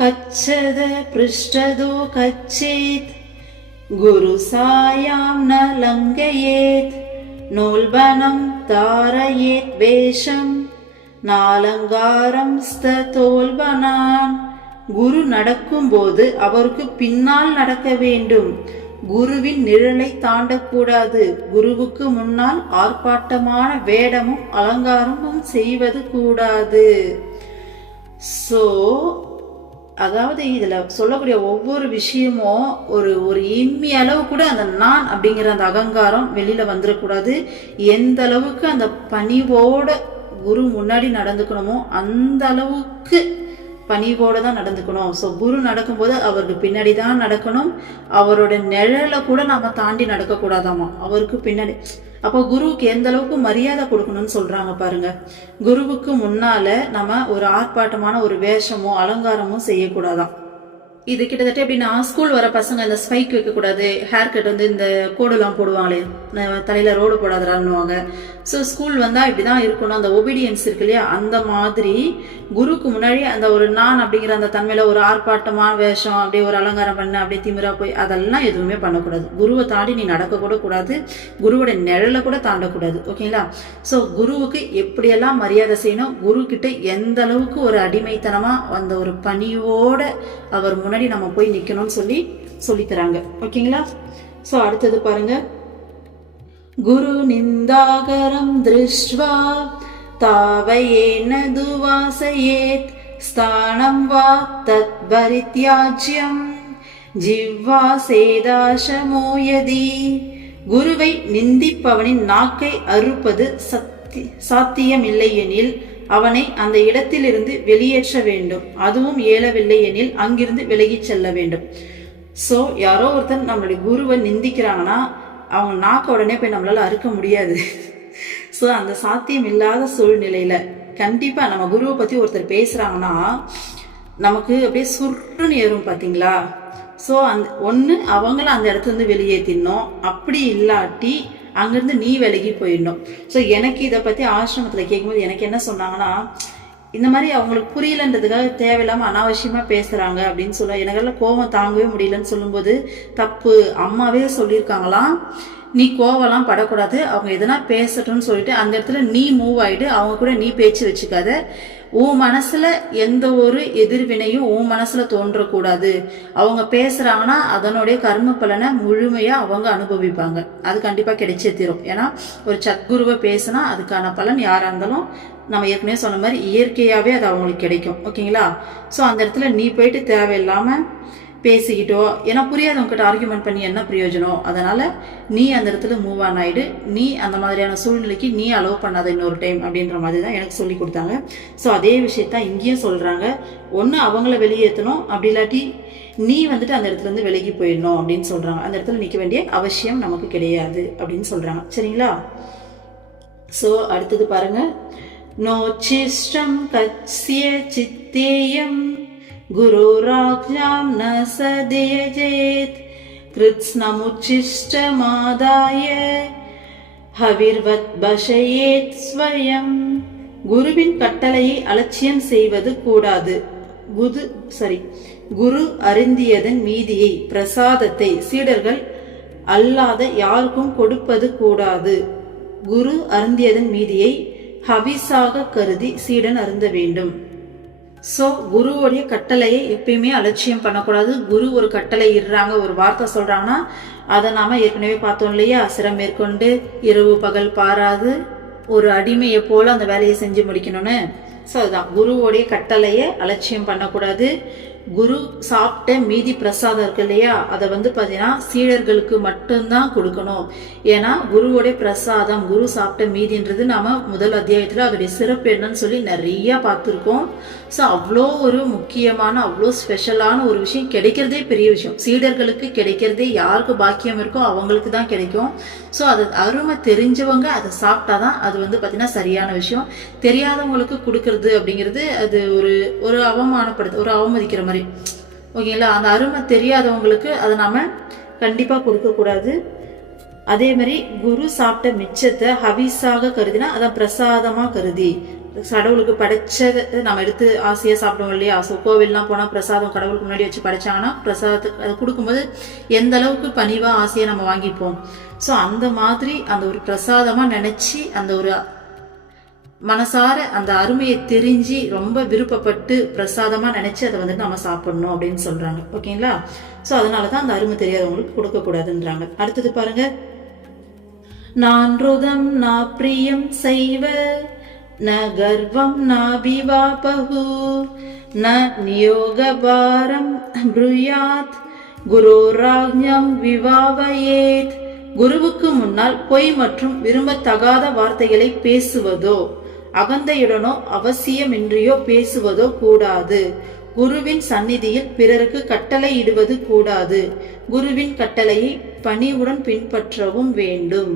கச்சத பிருஷ்டதோ கச்சேத் குரு சாயாம் ந லங்கயேத் நூல்பனம் தாரயேத் வேஷம் நாலங்காரம் ஸ்தோல்பனான். குரு நடக்கும் போது அவருக்கு பின்னால் நடக்க வேண்டும். குருவின் நிழலை தாண்டக்கூடாது. குருவுக்கு முன்னால் ஆர்ப்பாட்டமான வேடமும் அலங்காரமும் செய்வது கூடாது. ஸோ அதாவது இதுல சொல்லக்கூடிய ஒவ்வொரு விஷயமும் ஒரு இம்மி அளவு கூட அந்த நான் அப்படிங்கிற அந்த அகங்காரம் வெளியில வந்துடக்கூடாது. எந்த அளவுக்கு அந்த பணிவோட குரு முன்னாடி நடந்துக்கணுமோ அந்த அளவுக்கு பணிவோட தான் நடந்துக்கணும். ஸோ குரு நடக்கும்போது அவருக்கு பின்னாடி தான் நடக்கணும். அவரோட நிழலை கூட நாம தாண்டி நடக்க கூடாதாமா, அவருக்கு பின்னாடி. அப்போ குருவுக்கு எந்த அளவுக்கு மரியாதை கொடுக்கணும்னு சொல்றாங்க பாருங்க. குருவுக்கு முன்னால நம்ம ஒரு ஆர்ப்பாட்டமான ஒரு வேஷமோ அலங்காரமோ செய்யக்கூடாதான். இது கிட்டத்தட்ட எப்படின்னா, ஸ்கூல் வர பசங்க இந்த ஸ்பைக் வைக்கக்கூடாது, ஹேர் கட் வந்து இந்த கோடுலாம் போடுவாங்களே, தலையில ரோடு போடாதான்னுவாங்க. ஸோ ஸ்கூல் வந்தால் இப்படி தான் இருக்கணும், அந்த ஒபீடியன்ஸ் இருக்கு இல்லையா, அந்த மாதிரி குருக்கு முன்னாடி அந்த ஒரு நான் அப்படிங்கிற அந்த தன்மையில ஒரு ஆர்ப்பாட்டமான வேஷம், அப்படியே ஒரு அலங்காரம் பண்ண, அப்படியே திமிரா போய் அதெல்லாம் எதுவுமே பண்ணக்கூடாது. குருவை தாண்டி நீ நடக்க கூட கூடாது, குருவோட நிழலை கூட தாண்டக்கூடாது. ஓகேங்களா. ஸோ குருவுக்கு எப்படியெல்லாம் மரியாதை செய்யணும், குரு கிட்ட எந்த அளவுக்கு ஒரு அடிமைத்தனமா அந்த ஒரு பணியோட அவர் முன்னாடி நம்ம போய் நிக்கணும்னு சொல்லித்தராங்க. ஓகேங்களா. ஸோ அடுத்தது பாருங்க, குரு நிந்தாகரம் திருஷ்ட்வா தாவயேன துவாசயேத் ஸ்தானம் வா தத் பரித்யாஜ்யம் ஜிவ்வா சேதாசமோ யதி குருவை நிந்திப்பவனின் நாக்கை அறுப்பது சாத்தியம் இல்லை எனில் அவனை அந்த இடத்திலிருந்து வெளியேற்ற வேண்டும். அதுவும் இயலவில்லை எனில் அங்கிருந்து விலகி செல்ல வேண்டும். ஸோ யாரோ ஒருத்தர் நம்மளுடைய குருவை நிந்திக்கிறாங்கன்னா அவங்க நாக்க உடனே போய் நம்மளால அறுக்க முடியாது. ஸோ அந்த சாத்தியம் இல்லாத சூழ்நிலையில கண்டிப்பா நம்ம குருவை பத்தி ஒருத்தர் பேசுறாங்கன்னா நமக்கு அப்படியே சுருன்னு ஏறும் பார்த்தீங்களா. ஸோ ஒன்று அவங்கள அந்த இடத்துல இருந்து வெளியேற்றிடணும், அப்படி இல்லாட்டி அங்கேருந்து நீ விலகி போயிடணும். ஸோ எனக்கு இதை பற்றி ஆசிரமத்தில் கேட்கும்போது எனக்கு என்ன சொன்னாங்கன்னா, இந்த மாதிரி அவங்களுக்கு புரியலன்றதுக்காக தேவையில்லாமல் அனாவசியமாக பேசுகிறாங்க அப்படின்னு சொல்ல எனக்கெல்லாம் கோபம் தாங்கவே முடியலன்னு சொல்லும்போது, தப்பு அம்மாவே சொல்லியிருக்காங்களாம், நீ கோவம்லாம் படக்கூடாது, அவங்க எதனா பேசட்டும்னு சொல்லிட்டு அந்த இடத்துல நீ மூவ் ஆகிடு, அவங்க கூட நீ பேச்சு வச்சுக்காத, உன் மனசுல எந்த ஒரு எதிர்வினையும் உன் மனசுல தோன்றக்கூடாது. அவங்க பேசுறாங்கன்னா அதனுடைய கர்ம பலனை முழுமையா அவங்க அனுபவிப்பாங்க, அது கண்டிப்பா கிடைச்சே தீரும். ஏன்னா ஒரு சத்குருவை பேசினா அதுக்கான பலன் யாரா இருந்தாலும் நம்ம ஏற்கனவே சொன்ன மாதிரி இயற்கையாவே அது அவங்களுக்கு கிடைக்கும். ஓகேங்களா. ஸோ அந்த இடத்துல நீ போயிட்டு தேவையில்லாம பேசிக்கிட்டோ, ஏன்னா புரியாதவங்ககிட்ட ஆர்கியூமெண்ட் பண்ணி என்ன பிரயோஜனம். அதனால நீ அந்த இடத்துல மூவ் ஆன் ஆயிடு, நீ அந்த மாதிரியான சூழ்நிலைக்கு நீ அலோவ் பண்ணாத இன்னொரு டைம் அப்படின்ற மாதிரி தான் எனக்கு சொல்லி கொடுத்தாங்க. ஸோ அதே விஷயத்தான் இங்கேயும் சொல்றாங்க, ஒன்று அவங்கள வெளியேற்றணும், அப்படி இல்லாட்டி நீ வந்துட்டு அந்த இடத்துல இருந்து விலகி போயிடணும் அப்படின்னு சொல்றாங்க. அந்த இடத்துல நிற்க வேண்டிய அவசியம் நமக்கு கிடையாது அப்படின்னு சொல்றாங்க. சரிங்களா. ஸோ அடுத்தது பாருங்க, நோச்சிஷ்டம் கத்ஸ்ய சித்தேயம் குருராக்ஞாம் ந சதேஜேத் கிருத்ஸ்னமுச்சிஷ்டமாதாய ஹவிர்வத் பஷயேத் ஸ்வயம். குருவின் கட்டளையை அலட்சியம் செய்வது கூடாது. குரு அருந்தியதன் மீதியை பிரசாதத்தை சீடர்கள் அல்லாத யாருக்கும் கொடுப்பது கூடாது. குரு அருந்தியதன் மீதியை ஹவிஸாக கருதி சீடன் அருந்த வேண்டும். ஸோ குருவோடைய கட்டளையை எப்பயுமே அலட்சியம் பண்ணக்கூடாது. குரு ஒரு கட்டளை இடுறாங்க, ஒரு வார்த்தை சொல்றாங்கன்னா அதை நாம ஏற்கனவே பார்த்தோம் இல்லையா, சிரம் மேற்கொண்டு இரவு பகல் பாராது ஒரு அடிமையை போல அந்த வேலையை செஞ்சு முடிக்கணும்னு. ஸோ அதுதான் குருவோடைய கட்டளையை அலட்சியம் பண்ணக்கூடாது. குரு சாப்பிட்ட மீதி பிரசாதம் இருக்கு இல்லையா, அதை பார்த்தீங்கன்னா சீடர்களுக்கு மட்டும்தான் கொடுக்கணும். ஏன்னா குருவோடைய பிரசாதம், குரு சாப்பிட்ட மீதின்றது நாம முதல் அத்தியாயத்துல அதோடைய சிறப்பு என்னன்னு சொல்லி நிறைய பார்த்துருக்கோம். ஸோ அவ்வளோ ஒரு முக்கியமான அவ்வளோ ஸ்பெஷலான ஒரு விஷயம் கிடைக்கிறதே பெரிய விஷயம். சீடர்களுக்கு கிடைக்கிறதே யாருக்கு பாக்கியம் இருக்கோ அவங்களுக்கு தான் கிடைக்கும். ஸோ அது அருமை தெரிஞ்சவங்க அதை சாப்பிட்டாதான் அது பார்த்தீங்கன்னா சரியான விஷயம். தெரியாதவங்களுக்கு கொடுக்கறது அப்படிங்கிறது அது ஒரு அவமானப்படுத்த ஒரு அவமதிக்கிற மாதிரி. ஓகேங்களா. அந்த அருமை தெரியாதவங்களுக்கு அதை நாம கண்டிப்பா கொடுக்க கூடாது. அதே மாதிரி குரு சாப்பிட்ட மிச்சத்தை ஹவிஸாக கருதினா அதான் பிரசாதமா கருதி, கடவுளுக்கு படைச்சதை நம்ம எடுத்து ஆசையா சாப்பிடுவோம் இல்லையா. ஸோ கோவில்லாம் போனா பிரசாதம் கடவுளுக்கு முன்னாடி வச்சு படைச்சாங்கன்னா பிரசாதத்துக்கு அது கொடுக்கும்போது எந்த அளவுக்கு பணிவா ஆசையா நம்ம வாங்கிப்போம். ஸோ அந்த மாதிரி அந்த ஒரு பிரசாதமா நினைச்சு அந்த ஒரு மனசார அந்த அருமையை தெரிஞ்சு ரொம்ப விருப்பப்பட்டு பிரசாதமா நினைச்சு அதை நம்ம சாப்பிடணும் அப்படின்னு சொல்றாங்க. ஓகேங்களா. சோ அதனாலதான் அந்த அருமை தெரியாதவங்களுக்கு கொடுக்க கூடாதுன்றாங்க. அடுத்தது பாருங்க, நான் ருதம் நா பிரியம் செய்வ ந கர்வம் நாபிவாபஹு ந நியோகபாரம் ப்ருயாத் குரோராஜ்ஞம் விவாவயேத். குருவுக்கு முன்னால் பொய் மற்றும் விரும்பத்தகாத வார்த்தைகளை பேசுவதோ அகந்தையுடனோ அவசியமின்றியோ பேசுவதோ கூடாது. குருவின் சந்நிதியில் பிறருக்கு கட்டளை இடுவது கூடாது. குருவின் கட்டளையை பணிவுடன் பின்பற்றவும் வேண்டும்.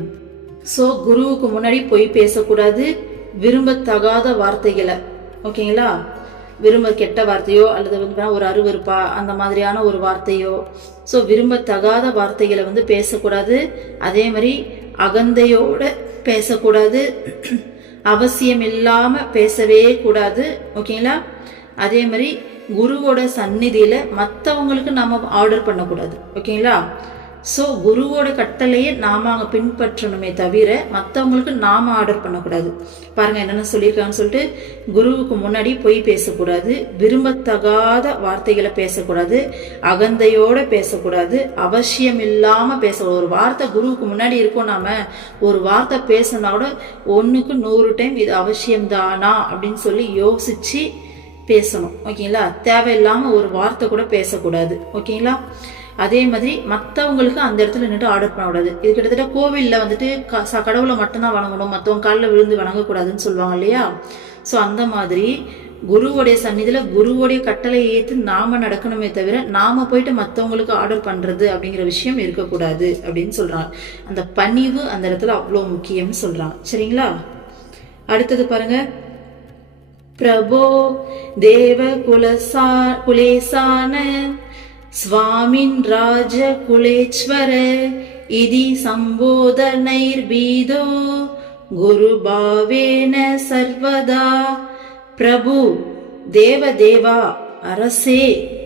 சோ குருவுக்கு முன்னாடி பொய் பேசக்கூடாது, விரும்பத்தகாத வார்த்தைகளை, ஓகேங்களா, விரும்ப கெட்ட வார்த்தையோ அல்லது ஒரு அருவருப்பா அந்த மாதிரியான ஒரு வார்த்தையோ, ஸோ விரும்பத்தகாத வார்த்தைகளை பேசக்கூடாது. அதே மாதிரி அகந்தையோட பேசக்கூடாது, அவசியம் இல்லாம பேசவே கூடாது. ஓகேங்களா. அதே மாதிரி குருவோட சந்நிதியில மற்றவங்களுக்கு நாம ஆர்டர் பண்ணக்கூடாது. ஓகேங்களா. ஸோ குருவோட கட்டளையை நாம அங்கே பின்பற்றணுமே தவிர மற்றவங்களுக்கு நாம ஆர்டர் பண்ணக்கூடாது. பாருங்க என்னென்ன சொல்லியிருக்காங்கன்னு சொல்லிட்டு, குருவுக்கு முன்னாடி பொய் பேசக்கூடாது, விரும்பத்தகாத வார்த்தைகளை பேசக்கூடாது, அகந்தையோட பேசக்கூடாது, அவசியம் இல்லாம பேசக்கூடாது. ஒரு வார்த்தை குருவுக்கு முன்னாடி இருக்கும், நாம ஒரு வார்த்தை பேசினா கூட 1க்கு 100 டைம் இது அவசியம்தானா அப்படின்னு சொல்லி யோசிச்சு பேசணும். ஓகேங்களா. தேவையில்லாம ஒரு வார்த்தை கூட பேசக்கூடாது. ஓகேங்களா. அதே மாதிரி மற்றவங்களுக்கு அந்த இடத்துல நின்று ஆர்டர் பண்ணக்கூடாது. இது கிட்டத்தட்ட கோவிலில் வந்துட்டு கடவுளை மட்டும்தான் வணங்கணும், மற்றவங்க காலில் விழுந்து வணங்கக்கூடாதுன்னு சொல்லுவாங்க இல்லையா. ஸோ அந்த மாதிரி குருவோடைய சந்நிதியில் குருவோடைய கட்டளையை ஏற்று நாம நடக்கணுமே தவிர நாம போயிட்டு மற்றவங்களுக்கு ஆர்டர் பண்றது அப்படிங்கிற விஷயம் இருக்கக்கூடாது அப்படின்னு சொல்றாங்க. அந்த பணிவு அந்த இடத்துல அவ்வளோ முக்கியம்னு சொல்றாங்க. சரிங்களா? அடுத்தது பாருங்க. பிரபோ தேவ குலேசான ஸ்வாமின் ராஜ குலேஸ்வர இதி சம்போதனைர்பீதோ குரு பாவேன சர்வதா. பிரபு தேவ தேவா, அரசே,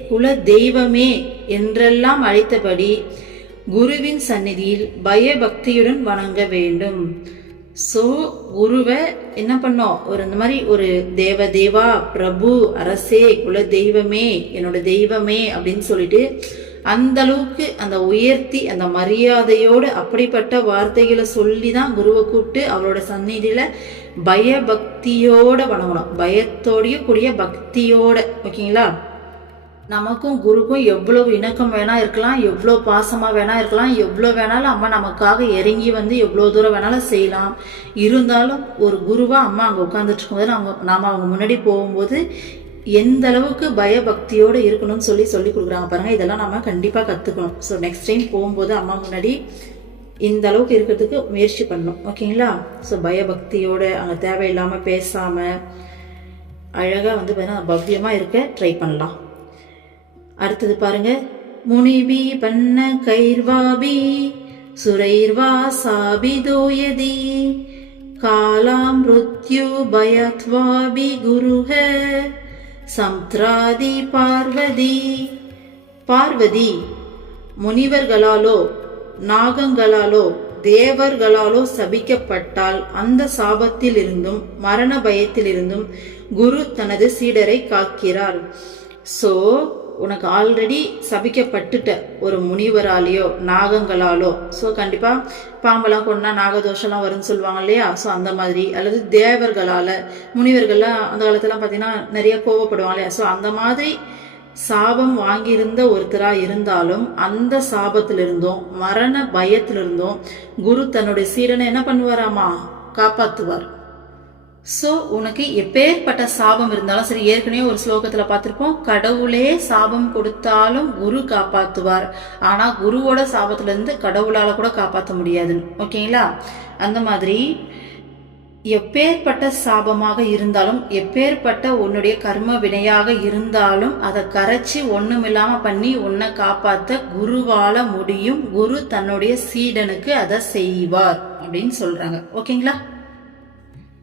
குல தெய்வமே என்றெல்லாம் அழைத்தபடி குருவின் சந்நிதியில் பயபக்தியுடன் வணங்க வேண்டும். ஸோ குருவை என்ன பண்ணோம், இந்த மாதிரி ஒரு தேவ தேவா, பிரபு, அரசே, குல தெய்வமே, என்னோட தெய்வமே அப்படின்னு சொல்லிட்டு அந்த அளவுக்கு அந்த உயர்த்தி அந்த மரியாதையோடு அப்படிப்பட்ட வார்த்தைகளை சொல்லி தான் குருவை கூப்பிட்டு அவரோட சந்நிதியில பயபக்தியோட வணங்கணும். பயத்தோடைய கூடிய பக்தியோட. ஓகேங்களா? நமக்கும் குருக்கும் எவ்வளவு இணக்கம் வேணா இருக்கலாம், எவ்வளோ பாசமா வேணா இருக்கலாம், எவ்வளோ வேணாலும் அம்மா நமக்காக இறங்கி வந்து எவ்வளோ தூரம் வேணாலும் செய்யலாம். இருந்தாலும் ஒரு குருவா அம்மா அங்கே உட்காந்துட்டு இருக்கும்போது நாம அவங்க முன்னாடி போகும்போது எந்த அளவுக்கு பயபக்தியோடு இருக்கணும்னு சொல்லி கொடுக்குறாங்க பாருங்க. இதெல்லாம் நம்ம கண்டிப்பாக கற்றுக்கணும். ஸோ நெக்ஸ்ட் டைம் போகும்போது அம்மா முன்னாடி இந்த அளவுக்கு இருக்கிறதுக்கு முயற்சி பண்ணணும். ஓகேங்களா? ஸோ பயபக்தியோட அங்கே தேவையில்லாமல் பேசாமல் அழகாக வந்து பார்த்தீங்கன்னா பவ்யமாக இருக்க ட்ரை பண்ணலாம். அடுத்தது பாருங்க. முனிபி பண்ண கைர்வாபி சுரைர்வா சாபிதோயதி காலாம் மிருத்யு பயத்வாபி குருஹ சம்த்ராதி பார்வதி. பார்வதி முனிவர்களாலோ நாகங்களாலோ தேவர்களாலோ சபிக்கப்பட்டால் அந்த சாபத்தில் இருந்தும் மரண பயத்தில் இருந்தும் குரு தனது சீடரை காக்கிறார். ஸோ உனக்கு ஆல்ரெடி சபிக்கப்பட்டுட்ட ஒரு முனிவராலேயோ நாகங்களாலோ, ஸோ கண்டிப்பாக பாம்பெல்லாம் கொண்டா நாகதோஷம்லாம் வரும்னு சொல்லுவாங்க இல்லையா. ஸோ அந்த மாதிரி, அல்லது தேவர்களால், முனிவர்கள்லாம் அந்த காலத்துலாம் பார்த்தீங்கன்னா நிறைய கோவப்படுவாங்க இல்லையா. ஸோ அந்த மாதிரி சாபம் வாங்கியிருந்த ஒருத்தராக இருந்தாலும் அந்த சாபத்திலிருந்தும் மரண பயத்திலிருந்தும் குரு தன்னுடைய சீடனை என்ன பண்ணுவாராமா, காப்பாற்றுவார். ஸோ உனக்கு எப்பேற்பட்ட சாபம் இருந்தாலும் சரி, ஏற்கனவே ஒரு ஸ்லோகத்தில் பார்த்துருப்போம், கடவுளே சாபம் கொடுத்தாலும் குரு காப்பாற்றுவார். ஆனால் குருவோட சாபத்திலேருந்து கடவுளால் கூட காப்பாற்ற முடியாதுன்னு. ஓகேங்களா? அந்த மாதிரி எப்பேற்பட்ட சாபமாக இருந்தாலும் எப்பேற்பட்ட உன்னுடைய கர்ம வினையாக இருந்தாலும் அதை கரைச்சி ஒண்ணுமில்லாம பண்ணி உன்னை காப்பாற்ற குருவால முடியும். குரு தன்னுடைய சீடனுக்கு அதை செய்வார் அப்படின்னு சொல்றாங்க. ஓகேங்களா?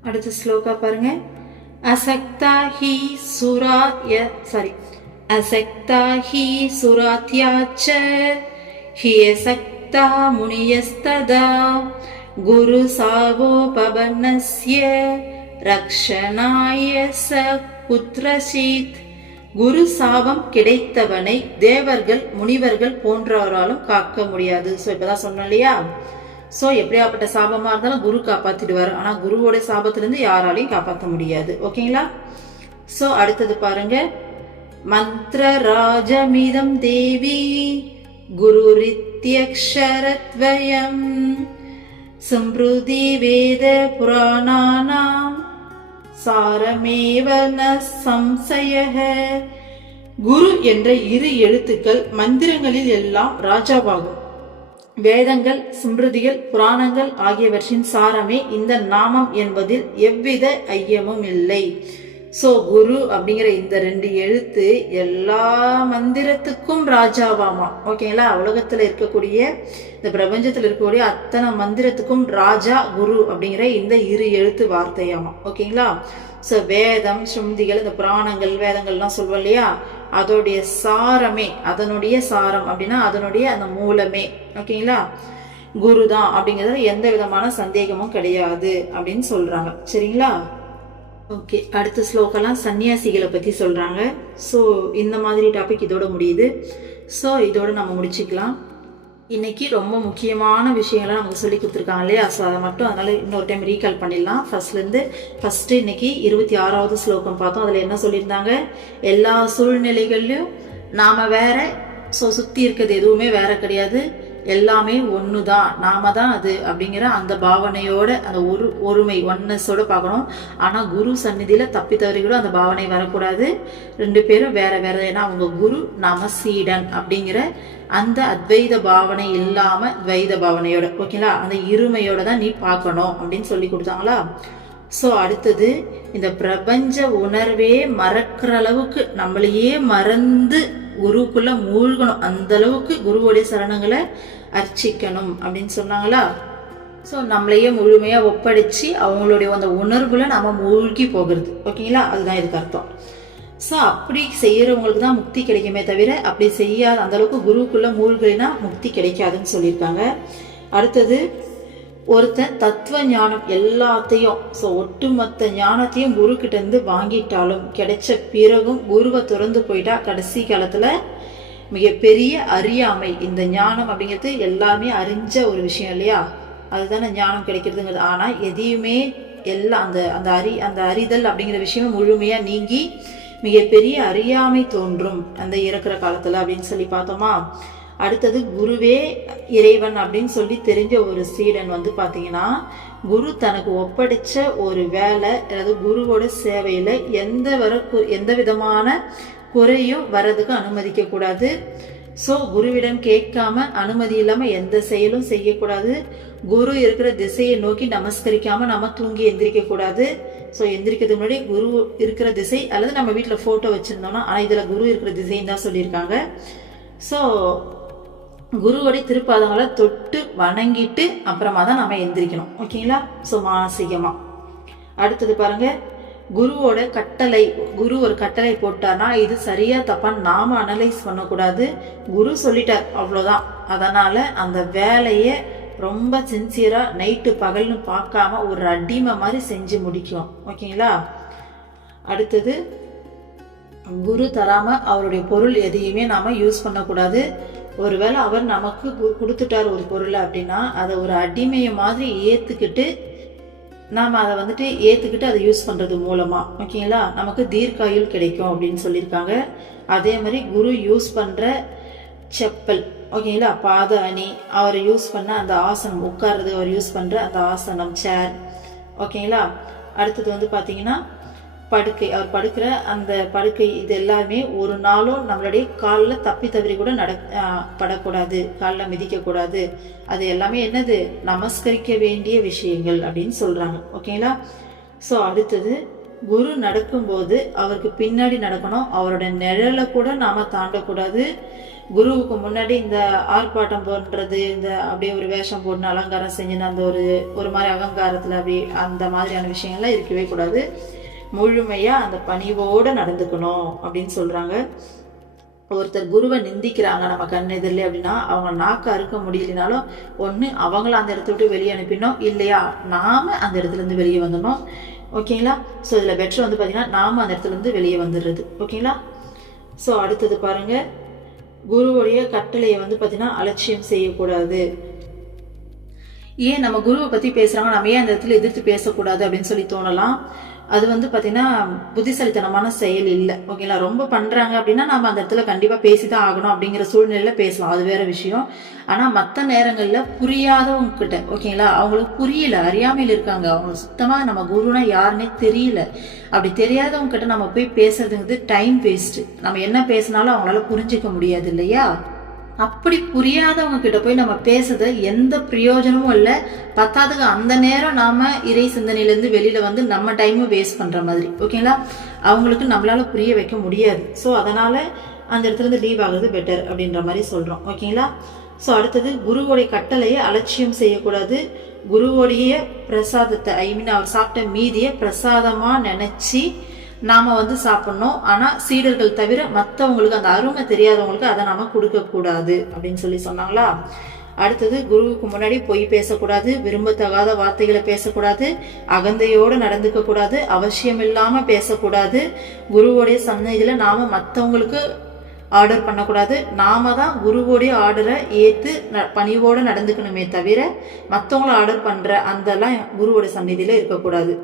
அடுத்த ஸ்லோகா பாருங்க. அசக்தா ஹி சுராத்யாச்ச ஹி அசக்தா முனியஸ்ததா குரு சாவோபவன்னஸ்ய ரக்ஷணாய ச குத்ரசீத். குரு சாபம் கிடைத்தவனை தேவர்கள் முனிவர்கள் போன்றவராலும் காக்க முடியாது. ஸோ இப்பதான் சொன்னோம் இல்லையா. ஸோ எப்படியாப்பட்ட சாபமா இருந்தாலும் குரு காப்பாத்திடுவார். ஆனா குருவோட சாபத்திலிருந்து யாராலையும் காப்பாற்ற முடியாது. ஓகேங்களா? ஸோ அடுத்தது பாருங்க. மந்திர ராஜமிதம் தேவி குரு ரித்யக்ஷரத்வயம் சம்ருதி வேத புராணானாம் சாரமேவ ந சம்சயஹ. குரு என்ற இரு எழுத்துக்கள் மந்திரங்களில் எல்லாம் ராஜாவாகும். வேதங்கள், ஸ்மிருதிகள், புராணங்கள் ஆகியவற்றின் சாரமே இந்த நாமம் என்பதில் எவ்வித ஐயமும் இல்லை. ஸோ குரு அப்படிங்கிற இந்த 2 எழுத்து எல்லா மந்திரத்துக்கும் ராஜாவாமா. ஓகேங்களா? உலகத்துல இருக்கக்கூடிய, இந்த பிரபஞ்சத்தில் இருக்கக்கூடிய அத்தனை மந்திரத்துக்கும் ராஜா குரு அப்படிங்கிற இந்த 2 எழுத்து வார்த்தையாமா. ஓகேங்களா? ஸோ வேதம், ஸ்ருதிகள், இந்த புராணங்கள், வேதங்கள்லாம் சொல்வோம் இல்லையா, அதோடைய சாரமே, அதனுடைய சாரம் அப்படின்னா அதனுடைய அந்த மூலமே ஓகேங்களா குரு தான் அப்படிங்கிறது எந்த விதமான சந்தேகமும் கிடையாது அப்படின்னு சொல்றாங்க. சரிங்களா? ஓகே, அடுத்த ஸ்லோகெல்லாம் சன்னியாசிகளை பற்றி சொல்கிறாங்க. ஸோ இந்த மாதிரி டாபிக் இதோட முடியுது. ஸோ இதோட நம்ம முடிச்சுக்கலாம். இன்னைக்கு ரொம்ப முக்கியமான விஷயங்களை நமக்கு சொல்லி கொடுத்துருக்காங்க இல்லையா. ஸோ அதை மட்டும் அதனால் இன்னொரு டைம் ரீகால் பண்ணிடலாம். ஃபஸ்ட்டு இன்னைக்கு 26வது ஸ்லோகம் பார்த்தோம். அதில் என்ன சொல்லியிருந்தாங்க, எல்லா சூழ்நிலைகள்லையும் நாம் வேற ஸோ சுற்றி இருக்கிறது எதுவுமே வேற கிடையாது, எல்லாமே ஒன்று தான், நாம தான் அது அப்படிங்கிற அந்த பாவனையோட அந்த ஒருமை ஒன்னஸோட பார்க்கணும். ஆனால் குரு சந்நிதியில் தப்பி தவறி கூட அந்த பாவனை வரக்கூடாது. 2 பேரும் வேற வேற. ஏன்னா அவங்க குரு, நாம சீடன் அப்படிங்கிற அந்த அத்வைத பாவனை இல்லாம துவைத பாவனையோட, ஓகேங்களா, அந்த இருமையோட தான் நீ பார்க்கணும் அப்படின்னு சொல்லி கொடுத்தாங்களா. ஸோ அடுத்தது இந்த பிரபஞ்ச உணர்வே மறக்கிற அளவுக்கு நம்மளையே மறந்து குருக்குள்ள மூழ்கணும், அந்த அளவுக்கு குருவோடைய சரணங்களை அர்ச்சிக்கணும் அப்படின்னு சொன்னாங்களா. ஸோ நம்மளையே முழுமையா ஒப்படைச்சு அவங்களுடைய அந்த உணர்வுல நம்ம மூழ்கி போகிறது, ஓகேங்களா, அதுதான் இதுக்கு அர்த்தம். ஸோ அப்படி செய்யறவங்களுக்கு தான் முக்தி கிடைக்குமே தவிர அப்படி செய்யாத அந்த அளவுக்கு குருக்குள்ள மூழ்கினா முக்தி கிடைக்காதுன்னு சொல்லியிருக்காங்க. அடுத்தது ஒருத்தன் தத்துவ ஞானம் எல்லாத்தையும், ஸோ ஒட்டுமொத்த ஞானத்தையும் குரு கிட்ட இருந்து வாங்கிட்டாலும் கிடைச்ச பிறகும் குருவை துறந்து போயிட்டா கடைசி காலத்துல மிகப்பெரிய அறியாமை, இந்த ஞானம் அப்படிங்கிறது எல்லாமே அறிஞ்ச ஒரு விஷயம் இல்லையா, அதுதானே ஞானம் கிடைக்கிறதுங்கிறது. ஆனா எதையுமே எல்லாம் அந்த அறிதல் அப்படிங்கிற விஷயம் முழுமையா நீங்கி மிகப்பெரிய அறியாமை தோன்றும் அந்த இறக்குற காலத்துல அப்படின்னு சொல்லி பார்த்தோமா. அடுத்தது குருவே இறைவன் அப்படின்னு சொல்லி தெரிஞ்ச ஒரு சீடன் வந்து பாத்தீங்கன்னா, குரு தனக்கு ஒப்படைச்ச ஒரு வேலை, அதாவது குருவோட சேவையில எந்த விதமான குறையும் வர்றதுக்கு அனுமதிக்க கூடாது. ஸோ குருவிடம் கேட்காம அனுமதி இல்லாம எந்த செயலும் செய்யக்கூடாது. குரு இருக்கிற திசையை நோக்கி நமஸ்கரிக்காம நம்ம தூங்கி எந்திரிக்க கூடாது. ஸோ எந்திரிக்கிறதுக்கு முன்னாடி குரு இருக்கிற திசை, அல்லது நம்ம வீட்டில் போட்டோ வச்சிருந்தோம்னா, ஆனால் இதுல குரு இருக்கிற திசைன்னு தான் சொல்லியிருக்காங்க. ஸோ குருவோடைய திருப்பாதங்களை தொட்டு வணங்கிட்டு அப்புறமா தான் நம்ம எந்திரிக்கணும், ஓகேங்களா. ஸோ மானசீகமா. அடுத்தது பாருங்க, குருவோட கட்டளை, குரு ஒரு கட்டளை போட்டார்னா இது சரியா தப்பான்னு நாம அனலைஸ் பண்ணக்கூடாது. குரு சொல்லிட்டார் அவ்வளோதான். அதனால அந்த வேலையை ரொம்ப சின்சியரா நைட்டு பகல்னு பார்க்காம ஒரு அடிமை மாதிரி செஞ்சு முடிக்கும், ஓகேங்களா. அடுத்தது குரு தராம அவருடைய பொருள் எதையுமே நாம யூஸ் பண்ணக்கூடாது. ஒருவேளை அவர் நமக்கு கொடுத்துட்டார் ஒரு பொருளை அப்படின்னா அதை ஒரு அடிமையை மாதிரி ஏத்துக்கிட்டு நாம அதை ஏத்துக்கிட்டு அதை யூஸ் பண்றது மூலமா, ஓகேங்களா, நமக்கு தீர்க்காயுள் கிடைக்கும் அப்படின்னு சொல்லியிருக்காங்க. அதே மாதிரி குரு யூஸ் பண்ற செப்பல், ஓகேங்களா, பாத அணி, அவர் யூஸ் பண்ண அந்த ஆசனம், உட்கார்றதுக்கு அவர் யூஸ் பண்ற அந்த ஆசனம், சேர், ஓகேங்களா. அடுத்தது பாத்தீங்கன்னா படுக்கை, அவர் படுக்கிற அந்த படுக்கை, இது எல்லாமே ஒரு நாளும் நம்மளுடைய காலில் தப்பி தவறி கூட படக்கூடாது, காலில் மிதிக்க கூடாது. அது எல்லாமே என்னது, நமஸ்கரிக்க வேண்டிய விஷயங்கள் அப்படின்னு சொல்றாங்க, ஓகேங்களா. ஸோ அடுத்தது குரு நடக்கும்போது அவருக்கு பின்னாடி நடக்கணும், அவரோட நிழலை கூட நாம தாண்டக்கூடாது. குருவுக்கு முன்னாடி இந்த ஆர்ப்பாட்டம் போன்றது, இந்த அப்படியே ஒரு வேஷம் போட்டு அலங்காரம் செஞ்சுன்னு அந்த ஒரு மாதிரி அகங்காரத்துல அப்படி அந்த மாதிரியான விஷயங்கள்லாம் இருக்கவே கூடாது. முழுமையா அந்த பணிவோட நடந்துக்கணும் அப்படின்னு சொல்றாங்க. ஒருத்தர் குருவை நிந்திக்கிறாங்க நம்ம கண் எதிரிலே அப்படின்னா அவங்க நாக்கு அறுக்க முடியலனாலும் ஒண்ணு அவங்கள அந்த இடத்த விட்டு வெளியே அனுப்பினோம், இல்லையா நாம அந்த இடத்துல இருந்து வெளியே வந்துடணும், ஓகேங்களா. ஸோ இதுல பெட்டர் பாத்தீங்கன்னா நாம அந்த இடத்துல இருந்து வெளியே வந்துடுறது, ஓகேங்களா. ஸோ அடுத்தது பாருங்க, குருவுடைய கட்டளையை பாத்தீங்கன்னா அலட்சியம் செய்யக்கூடாது. ஏன் நம்ம குருவை பத்தி பேசுறாங்க, நம்ம ஏன் அந்த இடத்துல எதிர்த்து பேசக்கூடாது அப்படின்னு சொல்லி தோணலாம். அது பாத்தீங்கன்னா புத்திசாலித்தனமான செயல் இல்லை, ஓகேங்களா. ரொம்ப பண்றாங்க அப்படின்னா நம்ம அந்த இடத்துல கண்டிப்பா பேசிதான் ஆகணும் அப்படிங்கிற சூழ்நிலையில பேசலாம், அது வேற விஷயம். ஆனா மற்ற நேரங்கள்ல புரியாதவங்க கிட்ட, ஓகேங்களா, அவங்களுக்கு புரியல, அறியாமையில் இருக்காங்க, அவங்களுக்கு சுத்தமா நம்ம குருனா யாருன்னே தெரியல, அப்படி தெரியாதவங்க கிட்ட நம்ம போய் பேசுறதுங்கிறது டைம் வேஸ்ட். நம்ம என்ன பேசினாலும் அவங்களால புரிஞ்சிக்க முடியாது இல்லையா. அப்படி புரியாதவங்க கிட்ட போய் நம்ம பேசுறது எந்த பிரயோஜனமும் இல்லை. பத்தாவதுக்கு அந்த நேரம் நாம இறை சிந்தனையிலேருந்து வெளியில நம்ம டைமை வேஸ்ட் பண்ற மாதிரி, ஓகேங்களா. அவங்களுக்கு நம்மளால புரிய வைக்க முடியாது. ஸோ அதனால அந்த இடத்துல இருந்து லீவ் ஆகுறது பெட்டர் அப்படின்ற மாதிரி சொல்றோம், ஓகேங்களா. ஸோ அடுத்தது குருவோடைய கட்டளையை அலட்சியம் செய்யக்கூடாது. குருவோடைய பிரசாதத்தை, அவர் சாப்பிட்ட மீதியை பிரசாதமா நினைச்சு நாம சாப்பிடணும். ஆனா சீடர்கள் தவிர மற்றவங்களுக்கு அந்த அருமை தெரியாதவங்களுக்கு அதை நாம கொடுக்க கூடாது அப்படின்னு சொல்லி சொன்னாங்களா. அடுத்தது குருவுக்கு முன்னாடி பொய் பேசக்கூடாது, விரும்பத்தகாத வார்த்தைகளை பேசக்கூடாது, அகந்தையோடு நடந்துக்க கூடாது, அவசியம் இல்லாம பேசக்கூடாது. குருவோடைய சன்னதியில நாம மற்றவங்களுக்கு ஆர்டர் பண்ணக்கூடாது. நாம தான் குருவோடைய ஆர்டரை ஏற்று பணிவோடு நடந்துக்கணுமே தவிர மற்றவங்கள ஆர்டர் பண்ணுற அந்தெல்லாம் குருவோட சந்நிதியில் இருக்கக்கூடாது.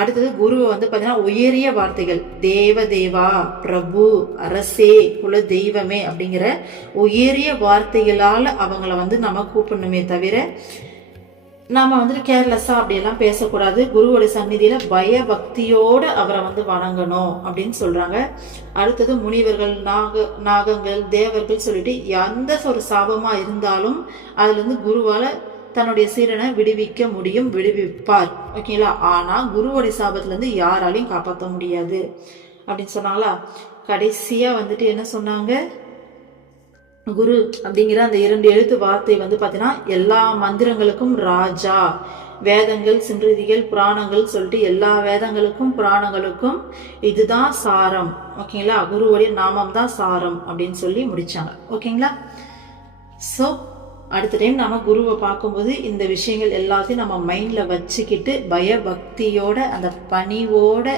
அடுத்தது குருவை வந்து பார்த்தீங்கன்னா உயரிய வார்த்தைகள் தேவா, பிரபு, அரசே, குல தெய்வமே அப்படிங்கிற உயரிய வார்த்தைகளால் அவங்கள வந்து நம்ம கூப்பிடணுமே தவிர நாம் வந்துட்டு கேர்லெஸ்ஸாக அப்படியெல்லாம் பேசக்கூடாது. குருவோட சந்நிதியில் பயபக்தியோடு அவரை வந்து வணங்கணும் அப்படின்னு சொல்கிறாங்க. அடுத்தது முனிவர்கள், நாகங்கள், தேவர்கள் சொல்லிட்டு எந்த ஒரு சாபமாக இருந்தாலும் அதுலேருந்து குருவால் தன்னுடைய சீரனை விடுவிக்க முடியும், விடுவிப்பார். ஓகேங்களா? ஆனால் குருவோடைய சாபத்துலேருந்து யாராலையும் காப்பாற்ற முடியாது அப்படின்னு சொன்னாங்களா. கடைசியாக வந்துட்டு என்ன சொன்னாங்க, குரு அப்படிங்கிற அந்த 2 எழுத்து வார்த்தை வந்து பார்த்தீங்கன்னா எல்லா மந்திரங்களுக்கும் ராஜா, வேதங்கள், சிம்ருதிகள், புராணங்கள் சொல்லிட்டு எல்லா வேதங்களுக்கும் புராணங்களுக்கும் இதுதான் சாரம். ஓகேங்களா? குருவுடைய நாமம் தான் சாரம் அப்படின்னு சொல்லி முடிச்சாங்க. ஓகேங்களா? ஸோ அடுத்த டைம் நம்ம குருவை பார்க்கும்போது இந்த விஷயங்கள் எல்லாத்தையும் நம்ம மைண்டில் வச்சுக்கிட்டு பயபக்தியோட அந்த பணிவோட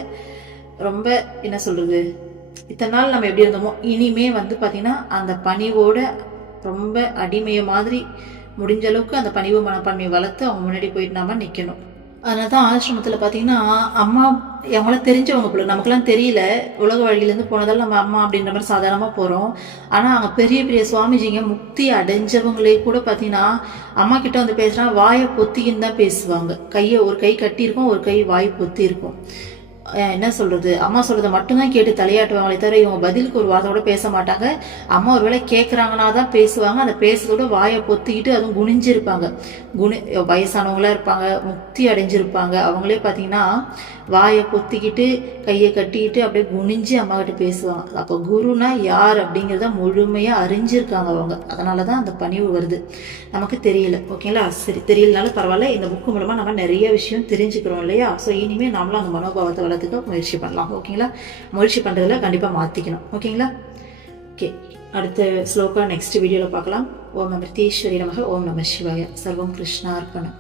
ரொம்ப என்ன சொல்றது, இத்தனை நாள் நம்ம எப்படி இருந்தோமோ இனிமே வந்து பார்த்தீங்கன்னா அந்த பணிவோட ரொம்ப அடிமையை மாதிரி முடிஞ்ச அளவுக்கு அந்த பணிவு மனப்பான்மையை வளர்த்து அவங்க முன்னாடி போயிட்டு நாம நிற்கணும். அதனால தான் ஆசிரமத்தில் பார்த்தீங்கன்னா அம்மா அவங்கள தெரிஞ்சவங்க போல, நமக்குலாம் தெரியல, உலக வழியிலேருந்து போனதால் நம்ம அம்மா அப்படின்ற மாதிரி சாதாரணமாக போகிறோம். ஆனால் அங்கே பெரிய பெரிய சுவாமிஜிங்க முக்தி அடைஞ்சவங்களே கூட பார்த்தீங்கன்னா அம்மா கிட்ட வந்து பேசுனா வாயை பொத்திக்கின்னு தான் பேசுவாங்க. ஒரு கை கட்டியிருக்கும், ஒரு கை வாய் பொத்தி இருக்கும். என்ன சொல்றது, அம்மா சொல்றதை மட்டும்தான் கேட்டு தலையாட்டுவாங்களே தவிர இவங்க பதிலுக்கு ஒரு வார்த்தை கூட பேச மாட்டாங்க. அம்மா ஒரு வேளை கேட்குறாங்கன்னா தான் பேசுவாங்க. அந்த பேசுறதோட வாயை பொத்திக்கிட்டு அதுவும் குனிஞ்சிருப்பாங்க. வயசானவங்களா இருப்பாங்க, முக்தி அடைஞ்சிருப்பாங்க. அவங்களே பார்த்தீங்கன்னா வாயை பொத்திக்கிட்டு கையை கட்டிக்கிட்டு அப்படியே குனிஞ்சு அம்மா கிட்ட பேசுவாங்க. அப்போ குருனா யார் அப்படிங்கிறத முழுமையாக அறிஞ்சிருக்காங்க அவங்க. அதனால தான் அந்த பணிவு வருது. நமக்கு தெரியல. ஓகேங்களா? சரி, தெரியலனாலும் பரவாயில்ல, இந்த புக்கு மூலமாக நம்ம நிறைய விஷயம் தெரிஞ்சுக்கிறோம் இல்லையா? ஸோ இனிமேல் நம்மளும் அந்த மனோபாவத்தை வளர்த்துக்க முயற்சி பண்ணலாம். ஓகேங்களா? முயற்சி பண்ணுறதுல கண்டிப்பாக மாற்றிக்கணும். ஓகேங்களா? ஓகே, அடுத்த ஸ்லோகா நெக்ஸ்ட் வீடியோவில் பார்க்கலாம். ஓம் அமிர்தீஸ்வரி நமக. ஓம் நம சிவாய. சர்வம் கிருஷ்ணார்ப்பணம்.